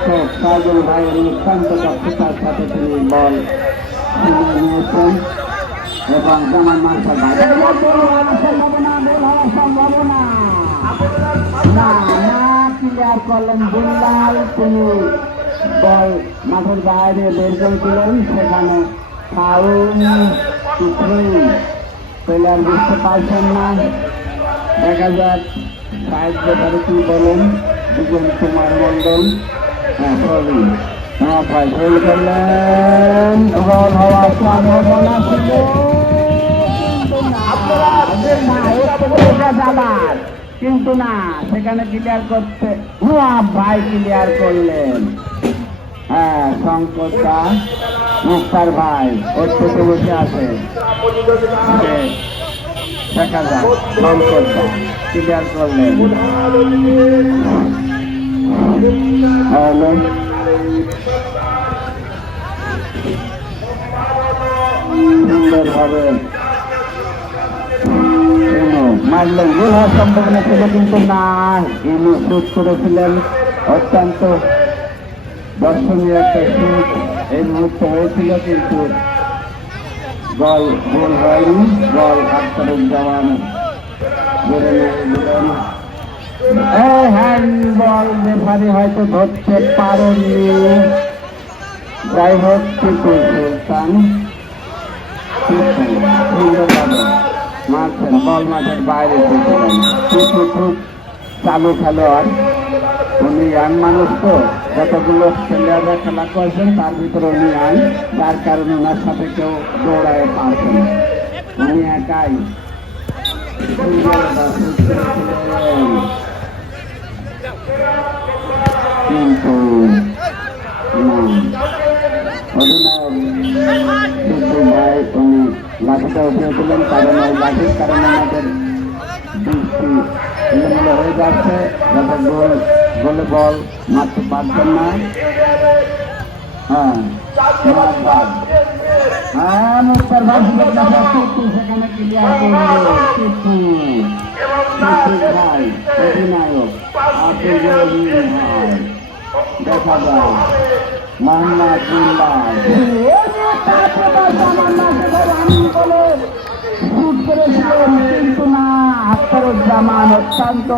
দর্শক সাইদুল ভাইয়ের অত্যন্ত দক্ষতার সাথে তিনি বল ছিনিয়ে নিয়েছেন এবং জামান মাস্টার ভাই সম্ভাবনা ক্লিয়ার করলেন বুল্লাল। তিনি বল মাঠের বাইরে বের করেছিলেন, সেখানে প্লেয়ার বুঝতে পারছেন না। দেখা যাক সাহায্য করে কি বলেন বিজন কুমার মন্ডল। করলেন গোল হওয়ার সম্ভাবনা ছিল কিন্তু না, সেখানে ক্লিয়ার করতে ভাই ক্লিয়ার করলেন। হ্যাঁ, শঙ্করদা মুক্তার ভাই ওর থেকে বসে আছে, দেখা যাক শঙ্করদা ক্লিয়ার করলেন। সুন্দরভাবে মারলেন, গোল হওয়ার সম্ভাবনা ছিল কিন্তু না, ইনু শুট করেছিলেন। অত্যন্ত দর্শনীয় একটা শুট এই মুহূর্তে হয়েছিল, কিন্তু গোল হয়নি। গোল আখতারুজ্জামান ধরে নিলেন। হ্যান্ডবল রেফারি হয়তো ধরতে পারেননি। যাই হোক, টিপু সুলতান সুন্দরভাবে মারছেন, বল মাঠের বাইরে টিপুলেন। টিপু খুব চালু খেলোয়াড়, উনি ইয়াং মানুষ তো, যতগুলো প্লেয়াররা খেলা করছেন তার ভিতরে উনি ইয়াং, যার কারণে ওনার সাথে কেউ দৌড়ায় পারছেন। উনি একাই কিন্তু ভাই উনি লাঠিটা উঠিয়েছিলেন, কারণ ওই লাঠির কারণে আমাদের দৃষ্টি এলোমেলো হয়ে যাচ্ছে, যাতে গোলে বল মারতে পারছেন না। মুক্তার ভাই সেখানে ক্লিয়ার করলো টিপু ভাই অধিনায়ক ভাই। দেখা যায় মোহাম্মদ কিন্তু না, আখতারুজ্জামান অত্যন্ত